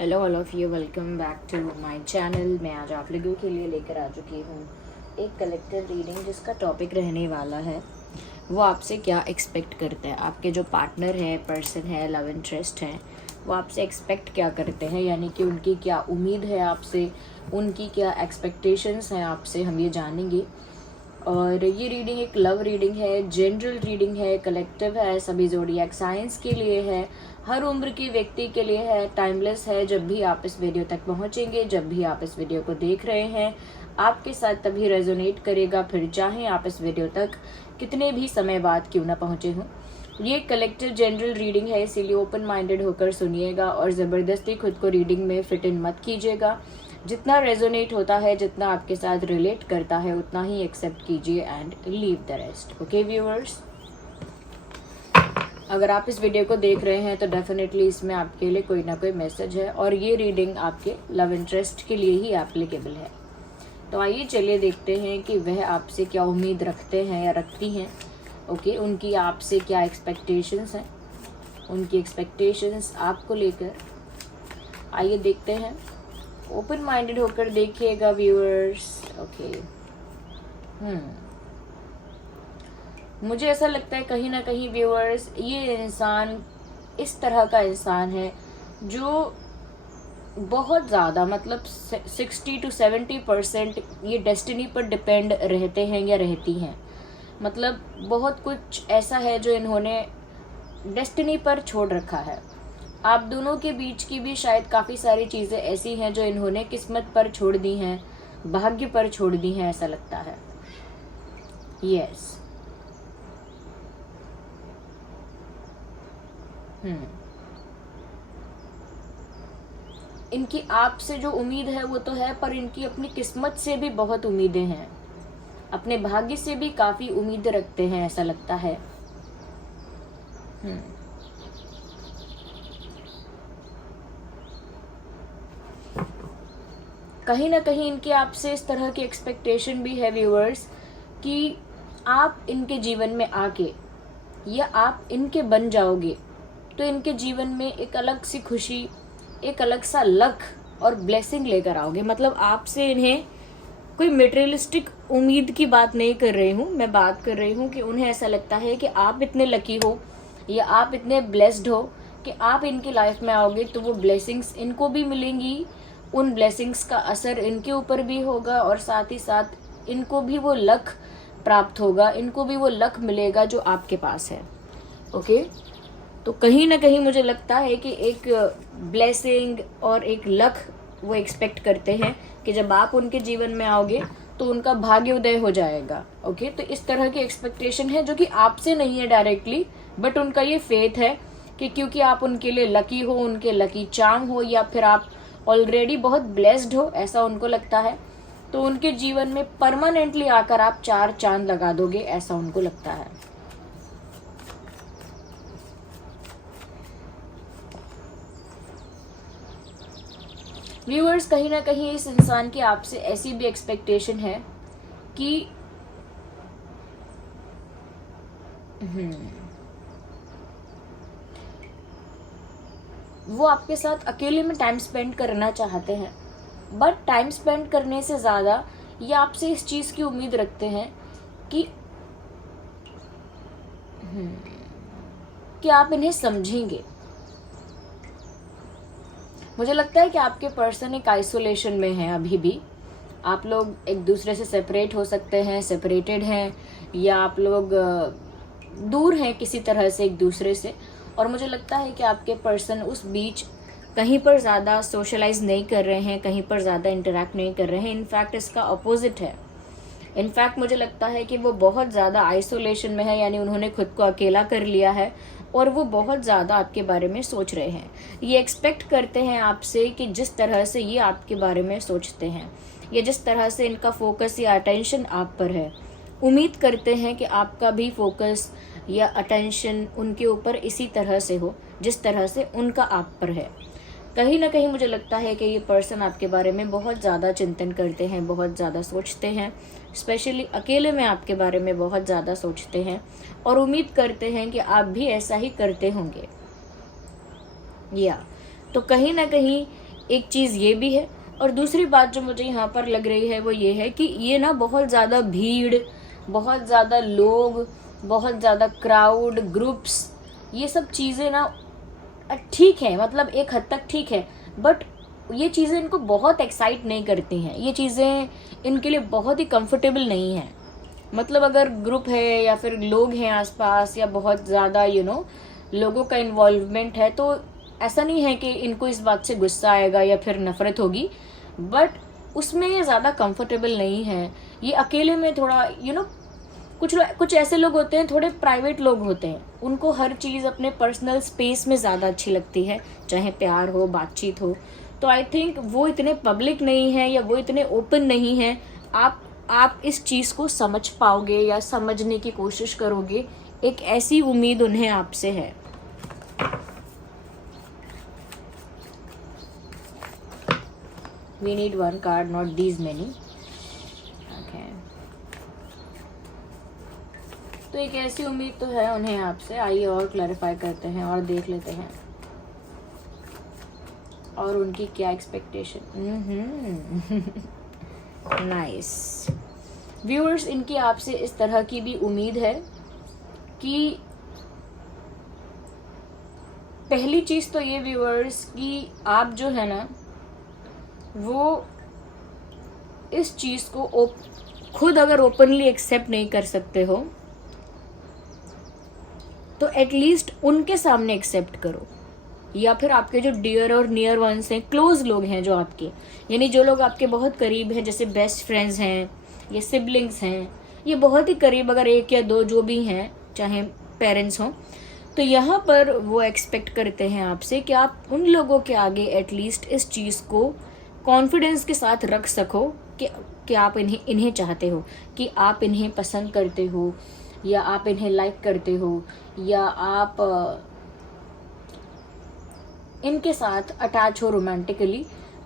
Hello all of you, welcome back to my channel. मैं आज आप लोगों के लिए लेकर आ चुकी हूँ एक कलेक्टिव रीडिंग जिसका टॉपिक रहने वाला है वो आपसे क्या एक्सपेक्ट करते हैं। आपके जो पार्टनर है, पर्सन है, लव इंटरेस्ट है, वो आपसे एक्सपेक्ट क्या करते हैं, यानी कि उनकी क्या उम्मीद है आपसे, उनकी क्या एक्सपेक्टेशंस हैं आपसे, हम ये जानेंगे। और ये रीडिंग एक लव रीडिंग है, जनरल रीडिंग है, कलेक्टिव है, सभी ज़ोडिएक साइंस के लिए है, हर उम्र के व्यक्ति के लिए है, टाइमलेस है। जब भी आप इस वीडियो तक पहुंचेंगे, जब भी आप इस वीडियो को देख रहे हैं, आपके साथ तभी रेजोनेट करेगा, फिर चाहे आप इस वीडियो तक कितने भी समय बाद क्यों ना पहुंचे हों। ये कलेक्टिव जनरल रीडिंग है, इसीलिए ओपन माइंडेड होकर सुनिएगा और ज़बरदस्ती खुद को रीडिंग में फिट इन मत कीजिएगा। जितना रेजोनेट होता है, जितना आपके साथ रिलेट करता है, उतना ही एक्सेप्ट कीजिए and leave the rest. Okay viewers, अगर आप इस वीडियो को देख रहे हैं तो डेफिनेटली इसमें आपके लिए कोई ना कोई मैसेज है और ये रीडिंग आपके लव इंटरेस्ट के लिए ही एप्लीकेबल है। तो आइए चलिए देखते हैं कि वह आपसे क्या उम्मीद रखते हैं या रखती हैं। ओके, उनकी आपसे क्या एक्सपेक्टेशंस हैं, उनकी एक्सपेक्टेशंस आपको लेकर। आइए देखते हैं, ओपन माइंडेड होकर देखिएगा व्यूअर्स। ओके, मुझे ऐसा लगता है कहीं ना कहीं व्यूअर्स, ये इंसान इस तरह का इंसान है जो बहुत ज़्यादा, मतलब 60 to 70% ये डेस्टिनी पर डिपेंड रहते हैं या रहती हैं। मतलब बहुत कुछ ऐसा है जो इन्होंने डेस्टिनी पर छोड़ रखा है। आप दोनों के बीच की भी शायद काफ़ी सारी चीज़ें ऐसी हैं जो इन्होंने किस्मत पर छोड़ दी हैं, भाग्य पर छोड़ दी हैं, ऐसा लगता है। यस, इनकी आपसे जो उम्मीद है वो तो है, पर इनकी अपनी किस्मत से भी बहुत उम्मीदें हैं, अपने भाग्य से भी काफ़ी उम्मीद रखते हैं, ऐसा लगता है। कहीं ना कहीं इनके आपसे इस तरह की एक्सपेक्टेशन भी है व्यूअर्स कि आप इनके जीवन में आके या आप इनके बन जाओगे तो इनके जीवन में एक अलग सी खुशी, एक अलग सा लक और ब्लेसिंग लेकर आओगे। मतलब आपसे इन्हें कोई मटेरियलिस्टिक उम्मीद की बात नहीं कर रही हूँ, मैं बात कर रही हूँ कि उन्हें ऐसा लगता है कि आप इतने लकी हो या आप इतने ब्लेस्ड हो कि आप इनकी लाइफ में आओगे तो वो ब्लेसिंग्स इनको भी मिलेंगी, उन ब्लेसिंग्स का असर इनके ऊपर भी होगा और साथ ही साथ इनको भी वो लक प्राप्त होगा, इनको भी वो लक मिलेगा जो आपके पास है। ओके, तो कहीं ना कहीं मुझे लगता है कि एक ब्लेसिंग और एक लक वो एक्सपेक्ट करते हैं कि जब आप उनके जीवन में आओगे तो उनका भाग्योदय हो जाएगा। ओके, तो इस तरह की एक्सपेक्टेशन है जो कि आपसे नहीं है डायरेक्टली, बट उनका ये फेथ है कि क्योंकि आप उनके लिए लकी हो, उनके लकी चार्म हो, या फिर आप ऑलरेडी बहुत ब्लेस्ड हो, ऐसा उनको लगता है, तो उनके जीवन में परमानेंटली आकर आप 4 चांद लगा दोगे, ऐसा उनको लगता है। व्यूअर्स, कहीं ना कहीं इस इंसान की आपसे ऐसी भी एक्सपेक्टेशन है कि वो आपके साथ अकेले में टाइम स्पेंड करना चाहते हैं, बट टाइम स्पेंड करने से ज़्यादा ये आपसे इस चीज़ की उम्मीद रखते हैं कि आप इन्हें समझेंगे। मुझे लगता है कि आपके पर्सन एक आइसोलेशन में है अभी भी। आप लोग एक दूसरे से सेपरेट हो सकते हैं, सेपरेटेड हैं, या आप लोग दूर हैं किसी तरह से एक दूसरे से। और मुझे लगता है कि आपके पर्सन उस बीच कहीं पर ज़्यादा सोशलाइज नहीं कर रहे हैं, कहीं पर ज़्यादा इंटरेक्ट नहीं कर रहे हैं। इनफैक्ट इसका अपोजिट है। इनफैक्ट मुझे लगता है कि वो बहुत ज़्यादा आइसोलेशन में है, यानी उन्होंने खुद को अकेला कर लिया है और वो बहुत ज़्यादा आपके बारे में सोच रहे हैं। ये एक्सपेक्ट करते हैं आपसे कि जिस तरह से ये आपके बारे में सोचते हैं, या जिस तरह से इनका फोकस या अटेंशन आप पर है, उम्मीद करते हैं कि आपका भी फोकस या अटेंशन उनके ऊपर इसी तरह से हो जिस तरह से उनका आप पर है। कहीं ना कहीं मुझे लगता है कि ये पर्सन आपके बारे में बहुत ज़्यादा चिंतन करते हैं, बहुत ज़्यादा सोचते हैं, स्पेशली अकेले में आपके बारे में बहुत ज़्यादा सोचते हैं और उम्मीद करते हैं कि आप भी ऐसा ही करते होंगे। या तो कहीं ना कहीं एक चीज़ ये भी है। और दूसरी बात जो मुझे यहाँ पर लग रही है वो ये है कि ये ना बहुत ज़्यादा भीड़, बहुत ज़्यादा लोग, बहुत ज़्यादा क्राउड, ग्रुप्स, ये सब चीज़ें ना ठीक है, मतलब एक हद तक ठीक है, बट ये चीज़ें इनको बहुत एक्साइट नहीं करती हैं। ये चीज़ें इनके लिए बहुत ही कंफर्टेबल नहीं हैं। मतलब अगर ग्रुप है या फिर लोग हैं आसपास या बहुत ज़्यादा लोगों का इन्वॉल्वमेंट है, तो ऐसा नहीं है कि इनको इस बात से गुस्सा आएगा या फिर नफरत होगी, बट उसमें ये ज़्यादा कंफर्टेबल नहीं है। ये अकेले में थोड़ा कुछ ऐसे लोग होते हैं, थोड़े प्राइवेट लोग होते हैं, उनको हर चीज़ अपने पर्सनल स्पेस में ज़्यादा अच्छी लगती है, चाहे प्यार हो, बातचीत हो। तो आई थिंक वो इतने पब्लिक नहीं है या वो इतने ओपन नहीं है। आप इस चीज़ को समझ पाओगे या समझने की कोशिश करोगे, एक ऐसी उम्मीद उन्हें आपसे है। We need one card, not these many. Okay. तो एक ऐसी उम्मीद तो है उन्हें आपसे। आइए और क्लैरिफाई करते हैं और देख लेते हैं और उनकी क्या एक्सपेक्टेशन। नाइस व्यूअर्स, इनकी आपसे इस तरह की भी उम्मीद है कि पहली चीज़ तो ये व्यूअर्स कि आप जो है ना वो इस चीज़ को खुद अगर ओपनली एक्सेप्ट नहीं कर सकते हो तो एटलीस्ट उनके सामने एक्सेप्ट करो, या फिर आपके जो डियर और नियर वंस हैं, क्लोज लोग हैं जो आपके, यानी जो लोग आपके बहुत करीब हैं, जैसे बेस्ट फ्रेंड्स हैं या सिबलिंग्स हैं, ये बहुत ही करीब अगर एक या दो जो भी हैं, चाहे पेरेंट्स हों, तो यहाँ पर वो एक्सपेक्ट करते हैं आपसे कि आप उन लोगों के आगे एटलीस्ट इस चीज़ को कॉन्फिडेंस के साथ रख सको कि आप इन्हें चाहते हो, कि आप इन्हें पसंद करते हो, या आप इन्हें लाइक करते हो, या आप इनके साथ अटैच हो रोमांटिकली।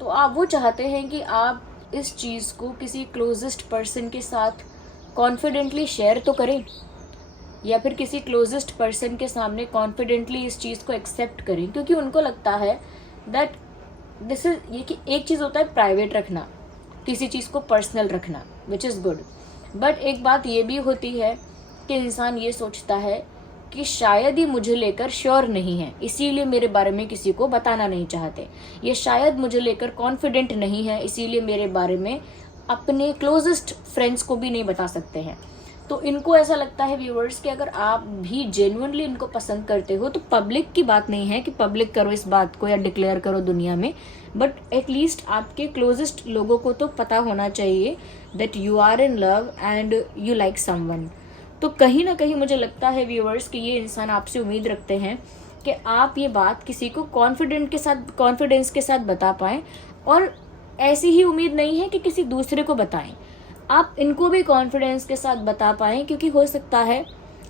तो आप वो चाहते हैं कि आप इस चीज़ को किसी क्लोजेस्ट पर्सन के साथ कॉन्फिडेंटली शेयर तो करें, या फिर किसी क्लोजेस्ट पर्सन के सामने कॉन्फिडेंटली इस चीज़ को एक्सेप्ट करें, क्योंकि उनको लगता है दैट दिस इज ये कि एक चीज़ होता है प्राइवेट रखना, किसी चीज़ को पर्सनल रखना, विच इज़ गुड, बट एक बात ये भी होती है कि इंसान ये सोचता है कि शायद ही मुझे लेकर श्योर नहीं है, इसीलिए मेरे बारे में किसी को बताना नहीं चाहते, ये शायद मुझे लेकर कॉन्फिडेंट नहीं है, इसीलिए मेरे बारे में अपने क्लोजेस्ट फ्रेंड्स को भी नहीं बता सकते हैं। तो इनको ऐसा लगता है व्यूअर्स कि अगर आप भी जेन्युइनली इनको पसंद करते हो तो पब्लिक की बात नहीं है कि पब्लिक करो इस बात को या डिक्लेयर करो दुनिया में, बट एटलीस्ट आपके क्लोजेस्ट लोगों को तो पता होना चाहिए that you are in love and you like someone. तो कहीं ना कहीं मुझे लगता है व्यूअर्स कि ये इंसान आपसे उम्मीद रखते हैं कि आप ये बात किसी को कॉन्फिडेंस के साथ बता पाएं, और ऐसी ही उम्मीद नहीं है कि किसी दूसरे को बताएं, आप इनको भी कॉन्फिडेंस के साथ बता पाएं, क्योंकि हो सकता है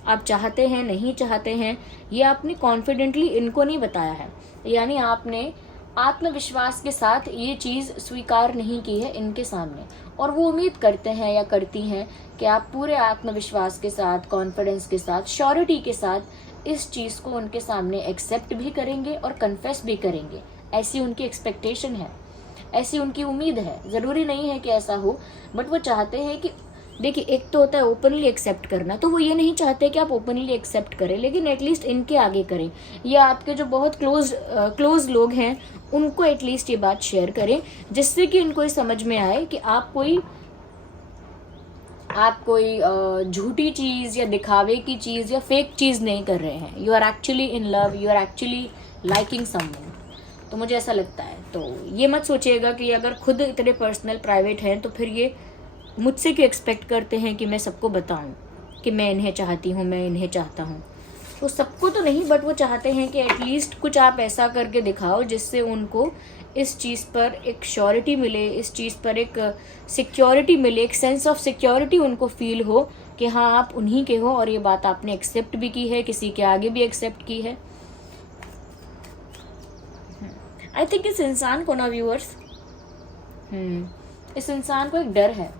आप चाहते हैं नहीं चाहते हैं, ये आपने कॉन्फिडेंटली इनको नहीं बताया है, यानी आपने आत्मविश्वास के साथ ये चीज़ स्वीकार नहीं की है इनके सामने, और वो उम्मीद करते हैं या करती हैं कि आप पूरे आत्मविश्वास के साथ, कॉन्फिडेंस के साथ, श्योरिटी के साथ इस चीज़ को उनके सामने एक्सेप्ट भी करेंगे और कन्फेस भी करेंगे। ऐसी उनकी एक्सपेक्टेशन है, ऐसी उनकी उम्मीद है। ज़रूरी नहीं है कि ऐसा हो, बट वो चाहते हैं कि देखिए, एक तो होता है ओपनली एक्सेप्ट करना, तो वो ये नहीं चाहते कि आप ओपनली एक्सेप्ट करें, लेकिन एटलीस्ट इनके आगे करें, या आपके जो बहुत क्लोज लोग हैं उनको एटलीस्ट ये बात शेयर करें, जिससे कि इनको ये समझ में आए कि आप कोई झूठी चीज़ या दिखावे की चीज़ या फेक चीज़ नहीं कर रहे हैं। You are actually in love, you are actually liking someone. तो मुझे ऐसा लगता है, तो ये मत सोचिएगा कि अगर खुद इतने पर्सनल प्राइवेट हैं तो फिर ये मुझसे क्यों एक्सपेक्ट करते हैं कि मैं सबको बताऊं कि मैं इन्हें चाहती हूं, मैं इन्हें चाहता हूं। तो सबको तो नहीं, बट वो चाहते हैं कि एटलीस्ट कुछ आप ऐसा करके दिखाओ जिससे उनको इस चीज़ पर एक श्योरिटी मिले, इस चीज़ पर एक सिक्योरिटी मिले, एक सेंस ऑफ सिक्योरिटी उनको फील हो कि हाँ आप उन्हीं के हो, और ये बात आपने एक्सेप्ट भी की है, किसी के आगे भी एक्सेप्ट की है। आई थिंक इस इंसान को ना व्यूअर्स, इस इंसान को एक डर है,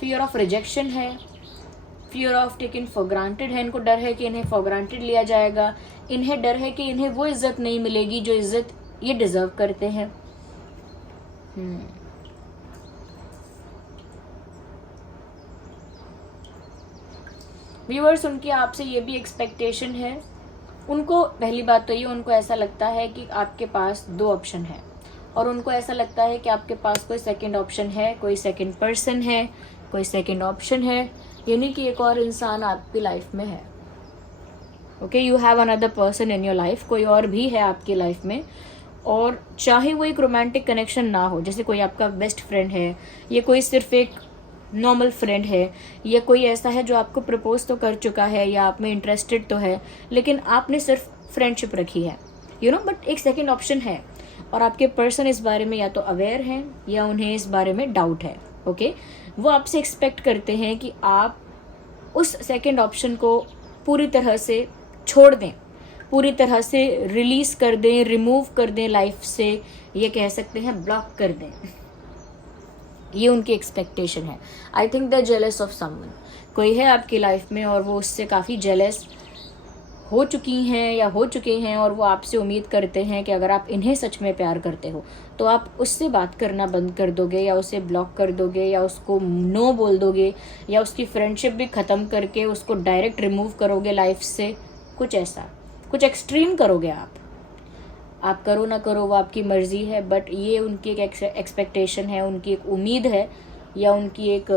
फियर ऑफ रिजेक्शन है, fear of taking for granted है, इनको डर है कि इन्हें फॉर ग्रांटेड लिया जाएगा, इन्हें डर है कि इन्हें वो इज्जत नहीं मिलेगी जो इज्जत ये डिजर्व करते हैं। व्यूअर्स, उनकी आपसे ये भी एक्सपेक्टेशन है, उनको पहली बात तो ये, उनको ऐसा लगता है कि आपके पास 2 ऑप्शन है, और उनको ऐसा लगता है कि आपके पास कोई सेकंड ऑप्शन है, कोई सेकंड पर्सन है, कोई सेकंड ऑप्शन है, यानी कि एक और इंसान आपकी लाइफ में है। Okay, you have another person in your life, कोई और भी है आपकी लाइफ में, और चाहे वो एक रोमांटिक कनेक्शन ना हो, जैसे कोई आपका बेस्ट फ्रेंड है, या कोई सिर्फ एक नॉर्मल फ्रेंड है, या कोई ऐसा है जो आपको प्रपोज तो कर चुका है या आप में इंटरेस्टेड तो है, लेकिन आपने सिर्फ फ्रेंडशिप रखी है, बट एक सेकंड ऑप्शन है, और आपके पर्सन इस बारे में या तो अवेयर हैं या उन्हें इस बारे में डाउट है। ओके, वो आपसे एक्सपेक्ट करते हैं कि आप उस सेकंड ऑप्शन को पूरी तरह से छोड़ दें, पूरी तरह से रिलीज कर दें, रिमूव कर दें लाइफ से, ये कह सकते हैं ब्लॉक कर दें। ये उनकी एक्सपेक्टेशन है। I think the jealous of someone, कोई है आपकी लाइफ में और वो उससे काफ़ी जेलस हो चुकी हैं या हो चुके हैं, और वो आपसे उम्मीद करते हैं कि अगर आप इन्हें सच में प्यार करते हो तो आप उससे बात करना बंद कर दोगे, या उसे ब्लॉक कर दोगे, या उसको नो बोल दोगे, या उसकी फ्रेंडशिप भी ख़त्म करके उसको डायरेक्ट रिमूव करोगे लाइफ से। कुछ ऐसा, कुछ एक्सट्रीम करोगे आप करो ना करो वो आपकी मर्जी है, बट ये उनकी एक एक्सपेक्टेशन है, उनकी एक उम्मीद है, या उनकी एक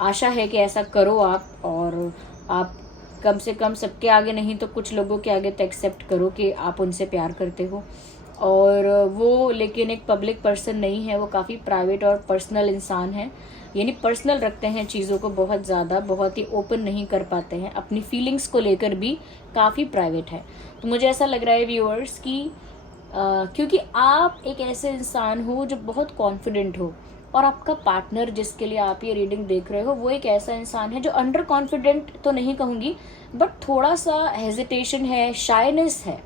आशा है कि ऐसा करो आप, और आप कम से कम सबके आगे नहीं तो कुछ लोगों के आगे तो एक्सेप्ट करो कि आप उनसे प्यार करते हो। और वो लेकिन एक पब्लिक पर्सन नहीं है, वो काफ़ी प्राइवेट और पर्सनल इंसान है, यानी पर्सनल रखते हैं चीज़ों को बहुत ज़्यादा, बहुत ही ओपन नहीं कर पाते हैं, अपनी फीलिंग्स को लेकर भी काफ़ी प्राइवेट है। तो मुझे ऐसा लग रहा है व्यूअर्स कि क्योंकि आप एक ऐसे इंसान हो जो बहुत कॉन्फिडेंट हो, और आपका पार्टनर जिसके लिए आप ये रीडिंग देख रहे हो वो एक ऐसा इंसान है जो अंडर कॉन्फिडेंट तो नहीं कहूँगी, बट थोड़ा सा हेजिटेशन है, शायनेस है,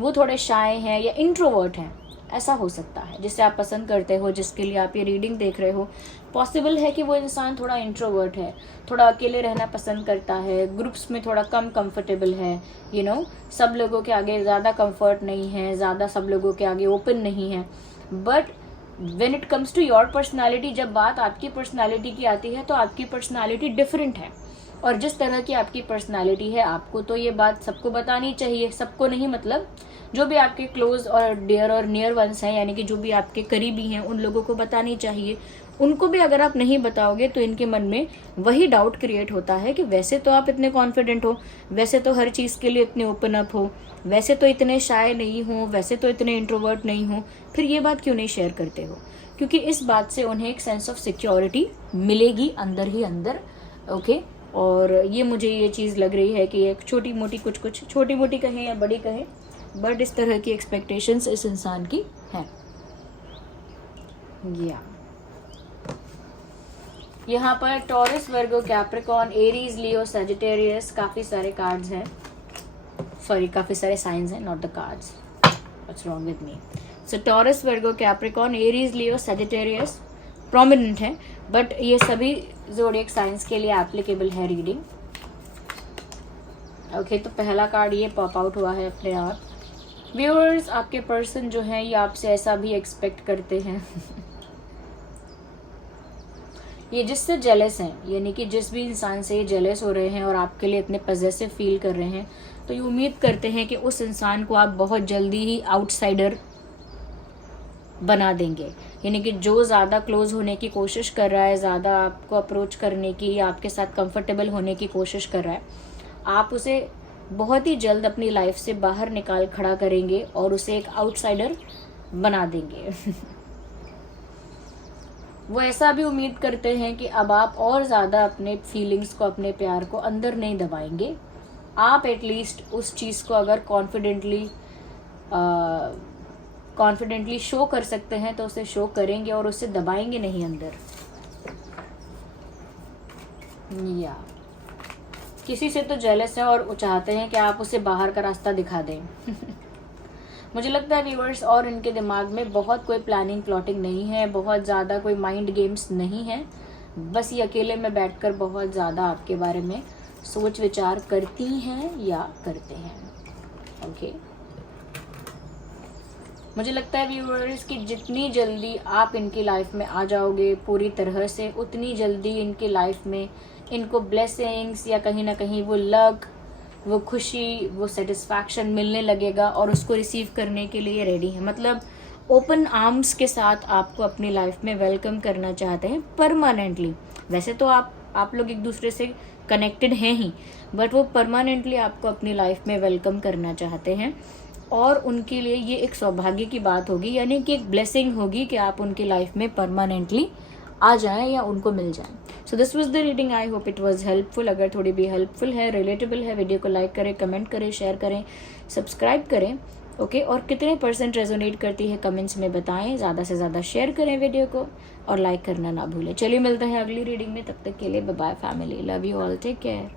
वो थोड़े शाय हैं या इंट्रोवर्ट हैं, ऐसा हो सकता है। जिसे आप पसंद करते हो, जिसके लिए आप ये रीडिंग देख रहे हो, पॉसिबल है कि वो इंसान थोड़ा इंट्रोवर्ट है, थोड़ा अकेले रहना पसंद करता है, ग्रुप्स में थोड़ा कम कंफर्टेबल है, सब लोगों के आगे ज़्यादा कंफर्ट नहीं है, ज़्यादा सब लोगों के आगे ओपन नहीं है। But when it comes to your personality, जब बात आपकी पर्सनालिटी की आती है तो आपकी पर्सनालिटी डिफरेंट है, और जिस तरह की आपकी पर्सनालिटी है आपको तो ये बात सबको बतानी चाहिए। सबको नहीं, मतलब जो भी आपके क्लोज और डियर और नियर वंस हैं, यानी कि जो भी आपके करीबी हैं, उन लोगों को बतानी चाहिए। उनको भी अगर आप नहीं बताओगे तो इनके मन में वही डाउट क्रिएट होता है कि वैसे तो आप इतने कॉन्फिडेंट हो, वैसे तो हर चीज़ के लिए इतने ओपन अप हो, वैसे तो इतने शाय नहीं हो, वैसे तो इतने इंट्रोवर्ट नहीं हो, फिर ये बात क्यों नहीं शेयर करते हो? क्योंकि इस बात से उन्हें एक सेंस ऑफ सिक्योरिटी मिलेगी अंदर ही अंदर। ओके, और ये मुझे ये चीज़ लग रही है कि एक छोटी मोटी कुछ छोटी मोटी कहें या बड़ी कहें, बट इस तरह की एक्सपेक्टेशंस इस इंसान की हैं। यहाँ पर टॉरस, वर्गो, कैप्रिकॉर्न, एरीज, लियो, सजिटेरियस, काफ़ी सारे कार्ड्स हैं, सॉरी काफ़ी सारे साइंस हैं, not the cards, what's wrong with me. So taurus, Virgo, Capricorn, Aries, Leo, Sagittarius prominent है, बट ये सभी ज़ोडिएक साइंस के लिए एप्लीकेबल है रीडिंग। ओके, तो पहला कार्ड ये पॉप आउट हुआ है अपने आप। व्यूअर्स, आपके पर्सन जो हैं ये आपसे ऐसा भी एक्सपेक्ट करते हैं ये जिससे जेलस हैं, यानी कि जिस भी इंसान से ये जेलस हो रहे हैं और आपके लिए इतने पॉजेसिव फील कर रहे हैं, तो ये उम्मीद करते हैं कि उस इंसान को आप बहुत जल्दी ही आउटसाइडर बना देंगे। यानी कि जो ज़्यादा क्लोज होने की कोशिश कर रहा है, ज़्यादा आपको अप्रोच करने की या आपके साथ कंफर्टेबल होने की कोशिश कर रहा है, आप उसे बहुत ही जल्द अपनी लाइफ से बाहर निकाल खड़ा करेंगे और उसे एक आउटसाइडर बना देंगे वो ऐसा भी उम्मीद करते हैं कि अब आप और ज़्यादा अपने फीलिंग्स को, अपने प्यार को अंदर नहीं दबाएंगे। आप एटलीस्ट उस चीज़ को अगर कॉन्फिडेंटली शो कर सकते हैं तो उसे शो करेंगे और उसे दबाएंगे नहीं अंदर। या किसी से तो जेलस है और वो चाहते हैं कि आप उसे बाहर का रास्ता दिखा दें मुझे लगता है व्यूअर्स, और इनके दिमाग में बहुत कोई प्लानिंग प्लॉटिंग नहीं है, बहुत ज़्यादा कोई माइंड गेम्स नहीं है, बस ये अकेले में बैठकर बहुत ज़्यादा आपके बारे में सोच विचार करती हैं या करते हैं। ओके, मुझे लगता है व्यूअर्स कि जितनी जल्दी आप इनकी लाइफ में आ जाओगे पूरी तरह से, उतनी जल्दी इनकी लाइफ में इनको ब्लेसिंग्स या कहीं ना कहीं वो लक, वो खुशी, वो सेटिस्फैक्शन मिलने लगेगा और उसको रिसीव करने के लिए रेडी है। मतलब ओपन आर्म्स के साथ आपको अपनी लाइफ में वेलकम करना चाहते हैं परमानेंटली। वैसे तो आप लोग एक दूसरे से कनेक्टेड हैं ही, बट वो परमानेंटली आपको अपनी लाइफ में वेलकम करना चाहते हैं और उनके लिए ये एक सौभाग्य की बात होगी, यानी कि एक ब्लेसिंग होगी कि आप उनकी लाइफ में परमानेंटली आ जाएं या उनको मिल जाएं। So this was the reading, I hope it was helpful. अगर थोड़ी भी हेल्पफुल है, रिलेटेबल है, वीडियो को लाइक करें, कमेंट करें, शेयर करें, सब्सक्राइब करें। ओके, और कितने % रेजोनेट करती है कमेंट्स में बताएं। ज़्यादा से ज़्यादा शेयर करें वीडियो को और लाइक करना ना भूलें। चलिए मिलते हैं अगली रीडिंग में, तब तक के लिए bye bye family, love you all, take care.